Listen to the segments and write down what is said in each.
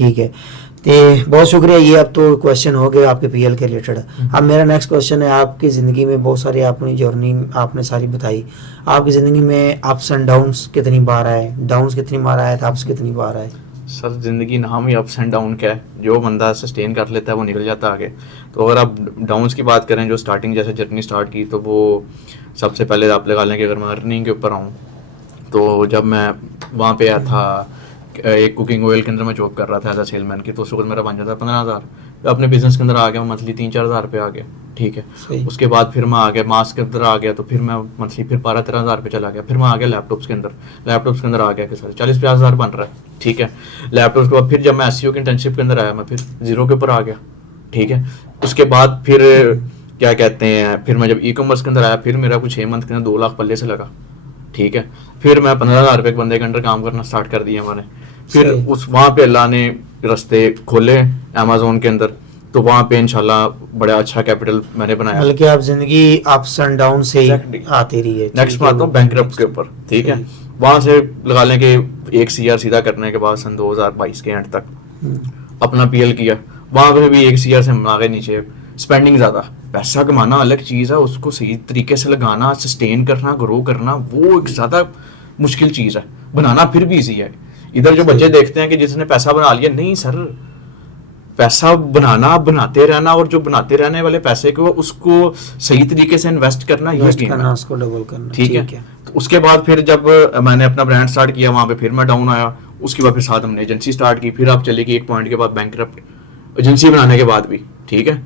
ठीक है। तो बहुत शुक्रिया, ये अब तो क्वेश्चन हो गए आपके पीएल के रिलेटेड। अब मेरा नेक्स्ट क्वेश्चन है, आपकी ज़िंदगी में बहुत सारी अपनी जर्नी आपने सारी बताई, आपकी ज़िंदगी में अप्स एंड डाउन्स कितनी बार आए, डाउन्स कितनी बार आए तो अप्स कितनी बार आए? सर ज़िंदगी नाम ही अप्स एंड डाउन का है, जो बंदा सस्टेन कर लेता है वो निकल जाता है आगे। तो अगर आप डाउन्स की बात करें, जो स्टार्टिंग जैसे जर्नी स्टार्ट की, तो वो सबसे पहले आप लगा लें कि अगर मैं अर्निंग के ऊपर आऊँ, तो जब मैं वहाँ पे आया था एक कुकिंग ऑयल के अंदर मैं जॉब कर रहा था एज अ सेलमैन की, तो उस वक्त मेरा बन जाता 15,000। अपने बिजनेस के अंदर आ गया, मंथली 3-4 हज़ार रुपये आ गया, ठीक है। उसके बाद फिर मैं आ गया मास्क के अंदर आ गया, तो फिर मैं मंथली फिर 12-13 हज़ार रुपये चला गया। फिर मैं आ गया लैपटॉप्स के अंदर आ गया कि सर 40-50 हज़ार बन रहा है, ठीक है। लैपटॉप्स के बाद फिर जब मैं एसईओ की इंटर्नशिप के अंदर आया, मैं फिर जीरो के ऊपर आ गया, ठीक है। उसके बाद फिर क्या कहते हैं, फिर मैं जब ई कॉमर्स के अंदर आया, फिर मेरा कुछ 6 मंथ के अंदर 2 लाख पल्ले से लगा, ठीक है। फिर मैं 15,000 रुपये के बंदे के अंडर काम करना स्टार्ट कर दिया मैंने। फिर उस वहाँ पे अल्लाह ने रास्ते खोले अमेज़न के अंदर, तो वहाँ पे इंशाल्लाह बड़ा अच्छा कैपिटल मैंने बनाया। बल्कि आप जिंदगी अप्स एंड डाउन से ही आती रही है। नेक्स्ट में आता हूँ बैंकरप्ट के ऊपर, ठीक है। वहाँ से लगा लें कि 1 CR सीधा करने के बाद सन 2022 के एंड तक अपना पीएल किया। वहाँ पे भी 1 CR से हम आ गए नीचे। स्पेंडिंग ज़्यादा, पैसा कमाना अलग चीज़ है, उसको सही तरीके से लगाना, सस्टेन करना, ग्रो करना, वो एक ज़्यादा मुश्किल चीज़ है। बनाना फिर भी ईजी है। इधर जो बच्चे देखते हैं कि जिसने पैसा बना लिया, नहीं सर, पैसा बनाना, बनाते रहना, और जो बनाते रहने वाले पैसे को उसको सही तरीके से इन्वेस्ट करना, ये गेम है, उसको डबल करना, ठीक है। तो उसके बाद फिर जब मैंने अपना ब्रांड स्टार्ट किया, वहाँ पे फिर मैं डाउन आया। उसके बाद फिर साथ हमने एजेंसी स्टार्ट की। फिर आप चले गए एक पॉइंट के बाद बैंकरप्ट एजेंसी बनाने के बाद भी, ठीक है,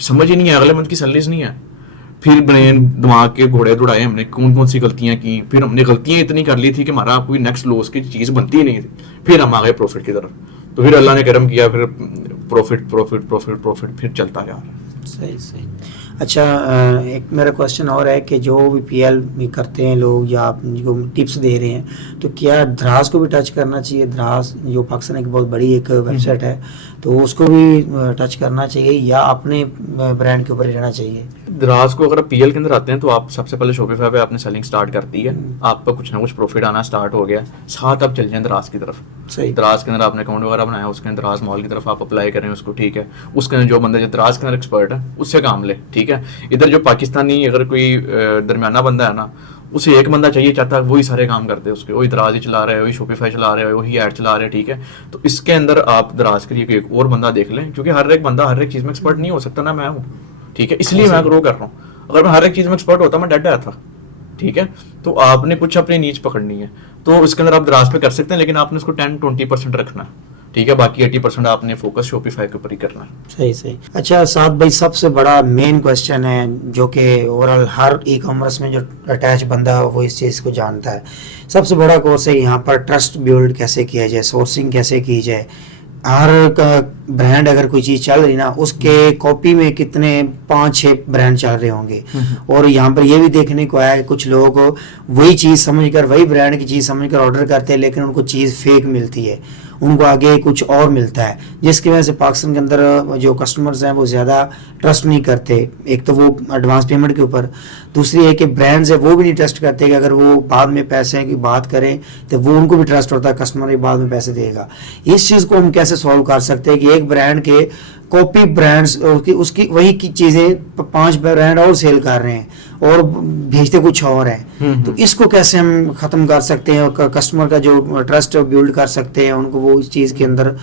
समझ ही नहीं है, अगले मंथ की सैलरीज नहीं है। फिर ब्रेन दिमाग के घोड़े दौड़ाए हमने, कौन कौन सी गलतियां की। फिर हमने गलतियां इतनी कर ली थी कि हमारा कोई नेक्स्ट लॉस की चीज़ बनती ही नहीं थी। फिर हम आ गए प्रॉफिट की तरफ, तो फिर अल्लाह ने करम किया, फिर प्रॉफिट प्रॉफिट प्रॉफिट प्रॉफिट फिर चलता जा रहा है। सही सही। अच्छा, एक मेरा क्वेश्चन और है कि जो भी पीएल भी करते हैं लोग, या आप जो टिप्स दे रहे हैं, तो क्या द्रास को भी टच करना चाहिए? द्रास जो पाकिस्तान की बहुत बड़ी एक वेबसाइट है, तो उसको भी टच करना चाहिए, या अपने ब्रांड के ऊपर रहना चाहिए? द्रास को अगर आप पीएल के अंदर आते हैं, तो आप सबसे पहले शॉपिफाई पे आपने सेलिंग स्टार्ट कर दी है, आपका कुछ ना कुछ प्रॉफिट आना स्टार्ट हो गया, साथ आप चल जाएं द्रास की तरफ। सही। द्रास के अंदर आपने अकाउंट वगैरह बनाया, उसके अंदर द्रास मॉल की तरफ आप अप्लाई करें उसको, ठीक है। उसके अंदर जो बंदा जो द्रास के अंदर एक्सपर्ट है, उससे काम ले, ठीक है। इधर जो पाकिस्तानी अगर कोई दरमियाना बंदा है ना, उसे एक बंदा चाहिए, चाहता है वही सारे काम करते हैं उसके, वही दराज ही चला रहे हैं, वही शॉपिफाई चला रहे हैं, वही ऐड चला रहे हैं, ठीक है। तो इसके अंदर आप दराज के लिए एक और बंदा देख लें, क्योंकि हर एक बंदा हर एक चीज़ में एक्सपर्ट नहीं हो सकता ना, मैं हूँ, ठीक है, इसलिए मैं ग्रो कर रहा हूँ। अगर मैं हर एक चीज़ में एक्सपर्ट होता, मैं डेड आया था, ठीक है। तो आपने कुछ अपनी नीच पकड़नी है, तो इसके अंदर आप दराज पे कर सकते हैं, लेकिन आपने उसको 10-20% रखना है, ठीक है। बाकी 80% आपने फोकस शॉपिफाई के ऊपर ही करना है। सही सही। अच्छा साद भाई, सबसे बड़ा मेन क्वेश्चन है जो कि ओवरऑल हर ई कॉमर्स में जो अटैच बंदा है वो इस चीज़ को जानता है, सबसे बड़ा कोर्स है यहाँ पर ट्रस्ट बिल्ड कैसे किया जाए, सोर्सिंग कैसे की जाए। हर ब्रांड अगर कोई चीज़ चल रही ना, उसके कॉपी में कितने 5-6 ब्रांड चल रहे होंगे, और यहाँ पर ये भी देखने को आया है कुछ लोग वही चीज़ समझकर, वही ब्रांड की चीज़ समझकर ऑर्डर करते हैं, लेकिन उनको चीज़ फेक मिलती है, उनको आगे कुछ और मिलता है, जिसकी वजह से पाकिस्तान के अंदर जो कस्टमर्स हैं वो ज़्यादा ट्रस्ट नहीं करते। एक तो वो एडवांस पेमेंट के ऊपर, दूसरी है कि ब्रांड्स है वो भी नहीं ट्रस्ट करते कि अगर वो बाद में पैसे की बात करें तो वो उनको भी ट्रस्ट होता है कस्टमर ही बाद में पैसे देगा। इस चीज़ को हम कैसे सॉल्व कर सकते हैं कि एक ब्रांड के कॉपी ब्रांड्स उसकी वही की चीज़ें 5 ब्रांड और सेल कर रहे हैं और भेजते कुछ और हैं, तो इसको कैसे हम ख़त्म कर सकते हैं और कस्टमर का जो ट्रस्ट बिल्ड कर सकते हैं, उनको वो इस चीज़ के अंदर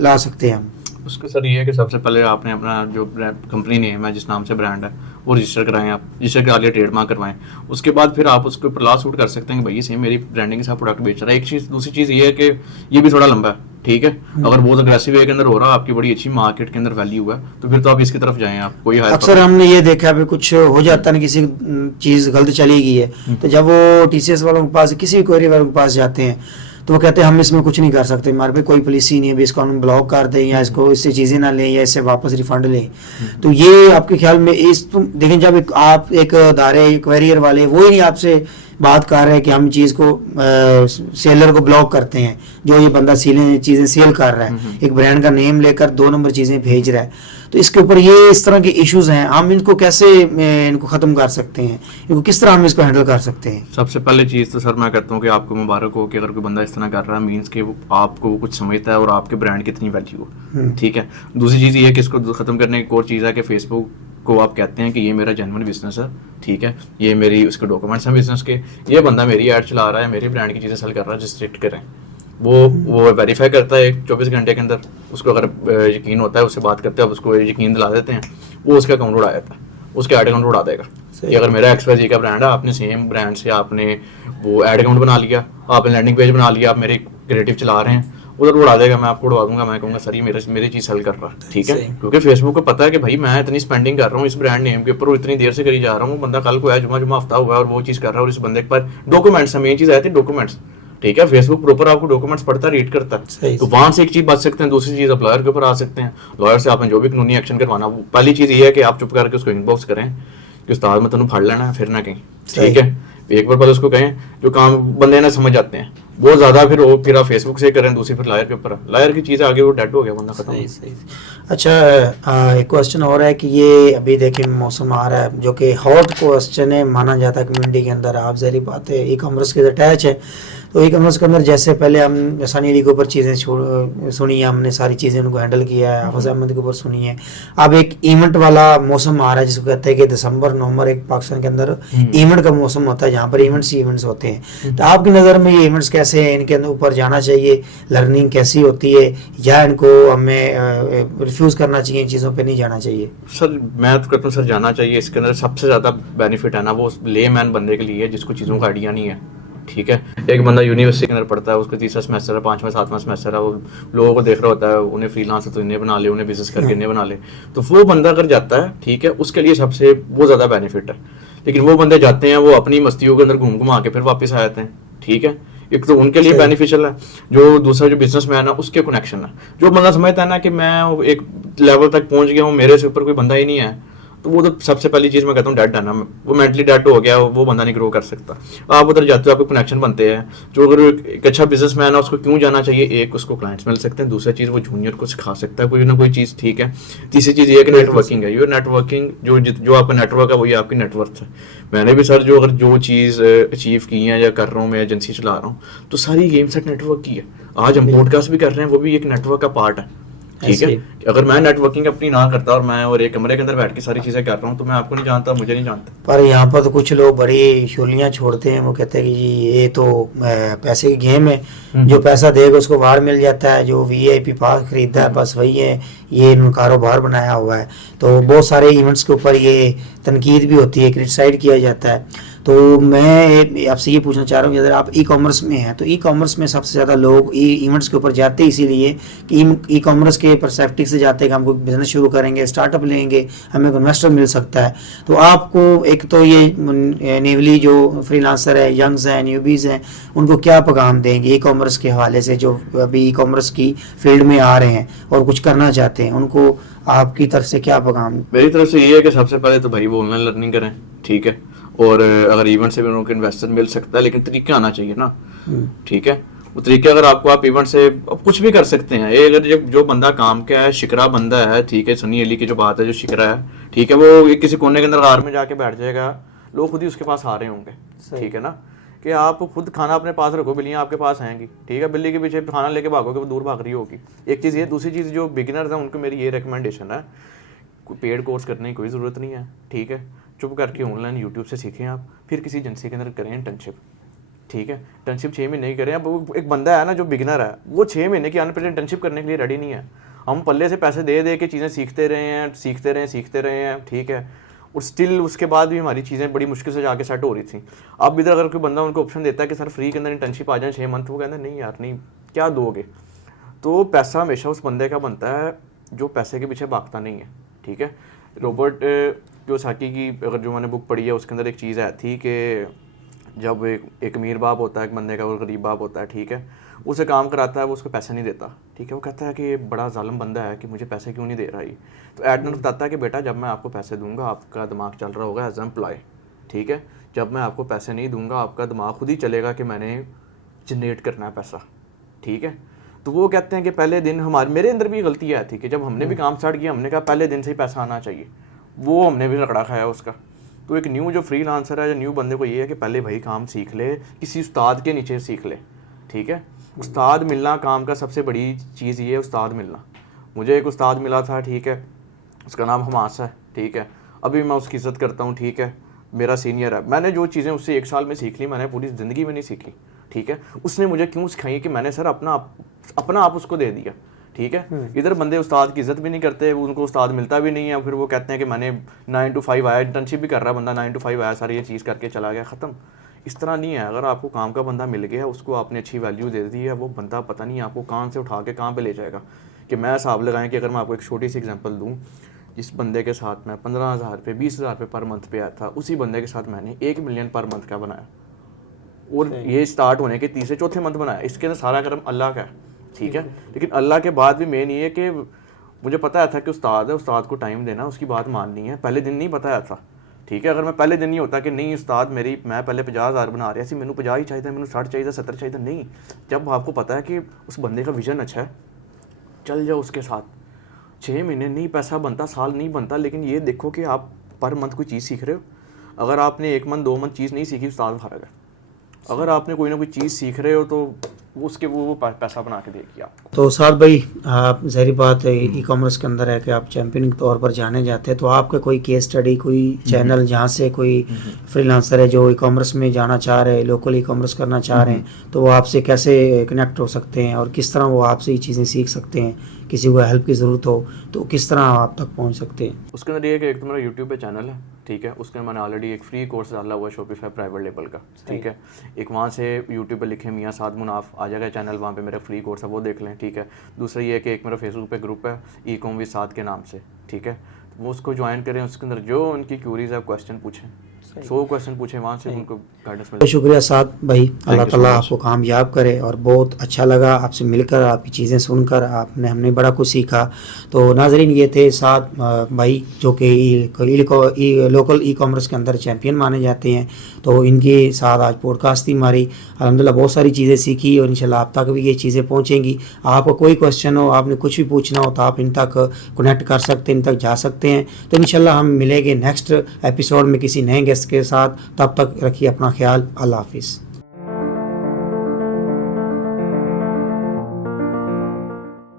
ला सकते हैं हम? उसका सर ये है कि सबसे पहले आपने अपना जो कंपनी नेम है, जिस नाम से ब्रांड है, वो रजिस्टर कराएं, आप रजिस्टर करा लिया, ट्रेडमार्क करवाएं। उसके बाद फिर आप उसके ऊपर लॉ सूट कर सकते हैं कि भाई सेम मेरी ब्रांडिंग के साथ प्रोडक्ट बेच रहा है। एक चीज़, दूसरी चीज़ ये है कि ये भी थोड़ा लंबा है, ठीक है। अगर बहुत अग्रेसिव वे के अंदर हो रहा है, आपकी बड़ी अच्छी मार्केट के अंदर वैल्यू है, तो फिर तो आप इसकी तरफ जाएं। आप कोई अक्सर हमने ये देखा है कुछ हो जाता है, किसी चीज़ गलत चली गई है, तो जब वो टीसीएस वालों के पास, किसी भी क्वेरी वालों के पास जाते हैं, तो वो कहते हैं हम इसमें कुछ नहीं कर सकते, हमारे पे कोई पॉलिसी नहीं है, इसको हम ब्लॉक कर दें, या इसको इससे चीज़ें ना लें, या इससे वापस रिफंड लें। तो ये आपके ख्याल में इस, तुम देखें, जब आप एक अदारे क्वेरियर वाले वो ही नहीं आपसे बात कर रहे हैं कि हम चीज़ को सेलर को ब्लॉक करते हैं, जो ये बंदा चीज़ें सेल कर रहा है, एक ब्रांड का नेम लेकर 2 नंबर चीज़ें भेज रहा है। तो इसके ऊपर ये इस तरह के इश्यूज हैं, हम इनको कैसे इनको ख़त्म कर सकते हैं, इनको किस तरह हम इसको हैंडल कर सकते हैं? सबसे पहले चीज़ तो सर मैं कहता हूँ कि आपको मुबारक हो कि अगर कोई बंदा इस तरह कर रहा है, मीन्स कि आपको वो कुछ समझता है और आपके ब्रांड की इतनी वैल्यू हो, ठीक है। दूसरी चीज़ ये है कि इसको ख़त्म करने की एक और चीज़ है कि फेसबुक को आप कहते हैं कि ये मेरा जेन्युइन बिजनेस है, ठीक है, ये मेरी उसके डॉक्यूमेंट्स हैं बिजनेस के, ये बंदा मेरी ऐड चला रहा है, मेरी ब्रांड की चीज़ें सेल कर रहा है, रिस्ट्रिक्ट करें। वो वेरीफाई करता है 24 घंटे के अंदर, उसको अगर यकीन होता है उससे बात करते हैं, उसको यकीन दिला देते हैं, वो उसका अकाउंट उड़ा देता है, उसके ऐड अकाउंट उड़ा देगा। कि अगर मेरा XYZ का ब्रांड है, आपने सेम ब्रांड से आपने वो ऐड अकाउंट बना लिया, आपने लैंडिंग पेज बना लिया, आप मेरे क्रिएटिव चला रहे हैं, उधर उड़ा देगा, मैं आपको उड़वा दूंगा, मैं कहूँगा सर ये मेरी चीज़ सेल कर रहा है, ठीक है। क्योंकि फेसबुक को पता है कि भाई मैं इतनी स्पेंडिंग कर रहा हूँ इस ब्रांड नेम के ऊपर, इतनी देर से करी जा रहा हूँ, बंदा कल को है जुमा हफ्ता हुआ है और वो चीज़ कर रहा है, और इस बंदे के पास डॉक्यूमेंट्स, मेन चीज़ आती है डॉक्यूमेंट्स, ठीक है। फेसबुक प्रॉपर आपको डॉक्यूमेंट्स पढ़ता है, रीड करता है, तो वहां से एक चीज बच सकते हैं। दूसरी चीज आप लॉयर के ऊपर आ सकते हैं, लॉयर से आपने जो भी कानूनी एक्शन करवाना, पहली चीज ये है कि आप चुप करके उसको इनबॉक्स करें कि उस्ताद मैं तुम्हें फाड़ लेना है, फिर ना कहीं, ठीक है। एक बार पहले उसको कहें, जो काम बंदे ना समझ जाते हैं बहुत ज्यादा, फिर आप फेसबुक से करें, दूसरी फिर लॉयर के ऊपर, लॉयर की चीज़ आगे वो डेड हो गया, बंदा खत्म। सही। अच्छा, एक क्वेश्चन और है कि ये अभी देखिए मौसम आ रहा है जो कि हॉट क्वेश्चन है माना जाता है कम्युनिटी के अंदर, आप ज़ाहिर बात है ई कॉमर्स के अटैच है, तो ई कॉमर्स के अंदर जैसे पहले हम सनी अली के ऊपर चीज़ें सुनी है, हमने सारी चीज़ें उनको हैंडल किया है, हाफिज़ अहमद के ऊपर सुनी है, अब एक इवेंट वाला मौसम आ रहा है जिसको कहते हैं कि दिसंबर नवंबर एक पाकिस्तान के अंदर इवेंट का मौसम होता है जहाँ पर इवेंट्स होते हैं। तो आपकी नज़र में ये इवेंट्स कैसे हैं, इनके अंदर ऊपर जाना चाहिए, लर्निंग कैसी होती है, या इनको हमें रिफ्यूज़ करना चाहिए, इन चीज़ों पर नहीं जाना चाहिए? सर मैं तो कहता हूँ सर जाना चाहिए। इसके अंदर सबसे ज़्यादा बेनिफिट है ना वो ले मैन बंदे के लिए है जिसको चीज़ों का आइडिया नहीं है, ठीक है। एक बंदा यूनिवर्सिटी के अंदर पढ़ता है, उसका 3रा सेमेस्टर है, 5वां 7वां सेमेस्टर है, वो लोगों को देख रहा होता है, उन्हें फ्रीलांसर तो इन्हें बना ले, उन्हें बिजनेस करके इन्हें बना ले, तो वो बंदा अगर जाता है, ठीक है, उसके लिए सबसे वो ज़्यादा बेनिफिट है। लेकिन वो बंदे जाते हैं, वो अपनी मस्तियों के अंदर घूम घुमा के फिर वापस आ जाते हैं, ठीक है। एक तो उनके लिए बेनिफिशियल है, जो दूसरा जो बिजनेसमैन है उसके कनेक्शन है, जो बंदा समझता है ना कि मैं एक लेवल तक पहुंच गया हूँ, मेरे से ऊपर कोई बंदा ही नहीं है, तो वो तो सबसे पहली चीज़ मैं कहता हूँ डेड है ना, वो मेंटली डेड हो गया, वो बंदा नहीं ग्रो कर सकता। आप उधर जाते हो, आपके कनेक्शन बनते हैं, जो अगर एक अच्छा बिजनेसमैन है उसको क्यों जाना चाहिए, एक उसको क्लाइंट्स मिल सकते हैं, दूसरी चीज़ वो जूनियर को सिखा सकता है कोई ना कोई चीज़, ठीक है। तीसरी चीज़ ये है कि नेटवर्किंग है, ये नेटवर्किंग जो आपका नेटवर्क है वही आपकी नेटवर्थ है। मैंने भी सर अगर जो चीज़ अचीव की है या कर रहा हूँ, मैं एजेंसी चला रहा हूँ, तो सारी गेम सेट नेटवर्क की है। आज हम पॉडकास्ट भी कर रहे हैं, वो भी एक नेटवर्क का पार्ट है, ठीक है। अगर मैं नेटवर्किंग अपनी ना करता और मैं और एक कमरे के अंदर बैठ के सारी चीज़ें कर रहा हूँ, तो मैं आपको नहीं जानता, मुझे नहीं जानता। पर यहाँ पर तो कुछ लोग बड़ी शोलियाँ छोड़ते हैं, वो कहते हैं कि जी ये तो पैसे की गेम है, जो पैसा देगा उसको बाहर मिल जाता है, जो VIP पास खरीदता है बस वही है, ये इन्होंने कारोबार बनाया हुआ है। तो बहुत सारे इवेंट्स के ऊपर ये तनकीद भी होती है, क्रिटिसाइड किया जाता है। तो मैं आपसे ये पूछना चाह रहा हूँ कि अगर आप ई कॉमर्स में हैं, तो ई कॉमर्स में सबसे ज़्यादा लोग इवेंट्स के ऊपर जाते हैं इसीलिए कि ई कॉमर्स के परस्पेक्टिव से जाते हैं कि हम कोई बिजनेस शुरू करेंगे, स्टार्टअप लेंगे, हमें इन्वेस्टर मिल सकता है। तो आपको एक तो ये नेवली जो फ्रीलांसर है, यंग्स हैं, न्यूबीज़ हैं, उनको क्या पैगाम देंगे ई कॉमर्स के हवाले से, जो अभी ई कॉमर्स की फील्ड में आ रहे हैं और कुछ करना चाहते हैं, उनको आपकी तरफ से क्या पैगाम? मेरी तरफ से ये है कि सबसे पहले तो भाई वो ऑनलाइन लर्निंग करें, ठीक है। और अगर इवेंट से भी उनको इन्वेस्टर मिल सकता है, लेकिन तरीका आना चाहिए ना, ठीक है। वो तरीके अगर आपको आप इवेंट से कुछ भी कर सकते हैं। ये अगर जो बंदा काम का है, शिकरा बंदा है, ठीक है, सनी अली की जो बात है, जो शिकरा है, ठीक है, वो किसी कोने के अंदर गार में जाके बैठ जाएगा, लोग खुद ही उसके पास आ रहे होंगे, ठीक है ना। कि आप खुद खाना अपने पास रखो, बिल्लियाँ आपके पास आएंगी, ठीक है, बिल्ली के पीछे खाना लेके भागोगे, वो दूर भाग रही होगी। एक चीज़ ये, दूसरी चीज़ जो बिगिनर्स हैं उनको मेरी ये रिकमेंडेशन है, कोई पेड कोर्स करने की कोई ज़रूरत नहीं है, ठीक है। चुप करके ऑनलाइन यूट्यूब से सीखें आप, फिर किसी एजेंसी के अंदर करें इंटर्नशिप, ठीक है। इंटर्नशिप 6 महीने की करें। अब एक बंदा है ना जो बिगिनर है, वो 6 महीने की अनपेड इंटर्नशिप करने के लिए रेडी नहीं है। हम पल्ले से पैसे दे दे के चीज़ें सीखते रहे हैं, ठीक है, और स्टिल उसके बाद भी हमारी चीज़ें बड़ी मुश्किल से जाके सेट हो रही थी। अब इधर अगर कोई बंदा उनको ऑप्शन देता है कि सर फ्री के अंदर इंटर्नशिप आ जाए 6 मंथ, वो कहते हैं नहीं यार नहीं, क्या दोगे। तो पैसा हमेशा उस बंदे का बनता है जो पैसे के पीछे भागता नहीं है, ठीक है। रॉबर्ट कियोसाकी की अगर जो मैंने बुक पढ़ी है, उसके अंदर एक चीज़ है थी कि जब एक अमीर बाप होता है एक बंदे का और गरीब बाप होता है, ठीक है, उसे काम कराता है, वो उसको पैसा नहीं देता, ठीक है। वो कहता है कि ये बड़ा जालिम बंदा है कि मुझे पैसे क्यों नहीं दे रहा है। तो एडनर बताता है कि बेटा जब मैं आपको पैसे दूंगा, आपका दिमाग चल रहा होगा एज एम्प्लॉय, ठीक है, जब मैं आपको पैसे नहीं दूंगा आपका दिमाग खुद ही चलेगा कि मैंने जनरेट करना है पैसा, ठीक है। तो वो कहते हैं कि पहले दिन मेरे अंदर भी गलती आई थी कि जब हमने भी काम स्टार्ट किया हमने कहा पहले दिन से ही पैसा आना चाहिए, वो हमने भी रगड़ा खाया उसका। तो एक न्यू जो फ्रीलांसर है या न्यू बंदे को ये है कि पहले भाई काम सीख ले, किसी उस्ताद के नीचे सीख ले, ठीक है। उस्ताद मिलना काम का सबसे बड़ी चीज़ ये है, उस्ताद मिलना। मुझे एक उस्ताद मिला था, ठीक है, उसका नाम हमास है, ठीक है। अभी मैं उसकी इज़्ज़त करता हूँ, ठीक है, मेरा सीनियर है। मैंने जो चीज़ें उससे 1 साल में सीख ली मैंने पूरी ज़िंदगी में नहीं सीखी, ठीक है। उसने मुझे क्यों सिखाई कि मैंने सर अपना आप उसको दे दिया, ठीक है। इधर बंदे उस्ताद की इज्जत भी नहीं करते, उनको उस्ताद मिलता भी नहीं है, फिर वो कहते हैं कि मैंने 9 to 5 आया, इंटर्नशिप भी कर रहा है बंदा, 9 to 5 आया, सारी ये चीज़ करके चला गया, ख़त्म। इस तरह नहीं है। अगर आपको काम का बंदा मिल गया, उसको आपने अच्छी वैल्यू दे दी है, वो बंदा पता नहीं आपको कहाँ से उठा के कहाँ पे ले जाएगा। कि मैं हिसाब लगाएं कि अगर मैं आपको एक छोटी सी एग्जांपल दूं, जिस बंदे के साथ मैं 15,000 रुपये 20,000 रुपये पर मंथ पे आया था, उसी बंदे के साथ मैंने 1 मिलियन पर मंथ का बनाया, और ये स्टार्ट होने के तीसरे चौथे मंथ बनाया। इसके अंदर सारा कर्म अल्लाह का है, ठीक है। लेकिन अल्लाह के बाद भी मेन ये है कि मुझे पता था कि उस्ताद है, उस्ताद को टाइम देना, उसकी बात माननी है। पहले दिन नहीं बताया था, ठीक है। अगर मैं पहले दिन नहीं होता कि नहीं उस्ताद मैं पहले 50,000 बना रहा सी, मैंने 50 ही चाहिए, मैंने 60 चाहिए, 70 चाहिए, नहीं। जब आपको पता है कि उस बंदे का विजन अच्छा है, चल जाओ उसके साथ। 6 महीने नहीं पैसा बनता, साल नहीं बनता, लेकिन ये देखो कि आप पर मंथ कोई चीज़ सीख रहे हो। अगर आपने 1 मंथ 2 मंथ चीज़ नहीं सीखी, उस्ताद फर्क है। अगर आपने कोई ना कोई चीज़ सीख रहे हो तो उसके वो पैसा बना के देगी आपको। तो साद भाई, आप ज़ाहिर बात है ई कॉमर्स के अंदर है कि आप चैंपियन के तौर पर जाने जाते हैं, तो आपका कोई केस स्टडी, कोई चैनल जहाँ से कोई फ्रीलांसर है जो ई कॉमर्स में जाना चाह रहे हैं, लोकल ई कॉमर्स करना चाह रहे हैं, तो वो आपसे कैसे कनेक्ट हो सकते हैं और किस तरह वो आपसे ये चीज़ें सीख सकते हैं? किसी को हेल्प की ज़रूरत हो तो किस तरह आप तक पहुँच सकते हैं? उसके अंदर ये कि एक तो मेरा यूट्यूब पे चैनल है, ठीक है, उसके मैंने ऑलरेडी एक फ्री कोर्स डाला हुआ है शॉपिफाई प्राइवेट लेबल का, ठीक है। एक वहाँ से यूट्यूब पे लिखे मियाँ साद मुनाफ आ जाएगा चैनल, वहाँ पे मेरा फ्री कोर्स है, वो देख लें, ठीक है। दूसरा ये है कि एक मेरा फेसबुक पे ग्रुप है ई कॉम विद साद के नाम से, ठीक है, वो उसको ज्वाइन करें। उसके अंदर जो उनकी क्यूरीज है क्वेश्चन पूछें, 100 क्वेश्चन पूछें, वहाँ से उनको गाइडेंस मिले। शुक्रिया साद भाई, अल्लाह ताला आपको कामयाब करे। और बहुत अच्छा लगा आपसे मिलकर, आपकी चीज़ें सुनकर, हमने बड़ा कुछ सीखा। तो नाजरीन, ये थे साद भाई जो कि लोकल ई कॉमर्स के अंदर चैम्पियन माने जाते हैं। तो इनके साथ आज पॉडकास्ट थी हमारी, अल्हम्दुलिल्लाह बहुत सारी चीज़ें सीखी और इंशाल्लाह आप तक भी ये चीज़ें पहुँचेंगी। आपको कोई क्वेश्चन हो, आपने कुछ भी पूछना हो, तो आप इन तक कनेक्ट कर सकते हैं, इन तक जा सकते हैं। तो इंशाल्लाह हम मिलेंगे नेक्स्ट एपिसोड में किसी नए गेस्ट के साथ। तब तक रखिए अपना ख्याल। अल्लाह हाफिज़।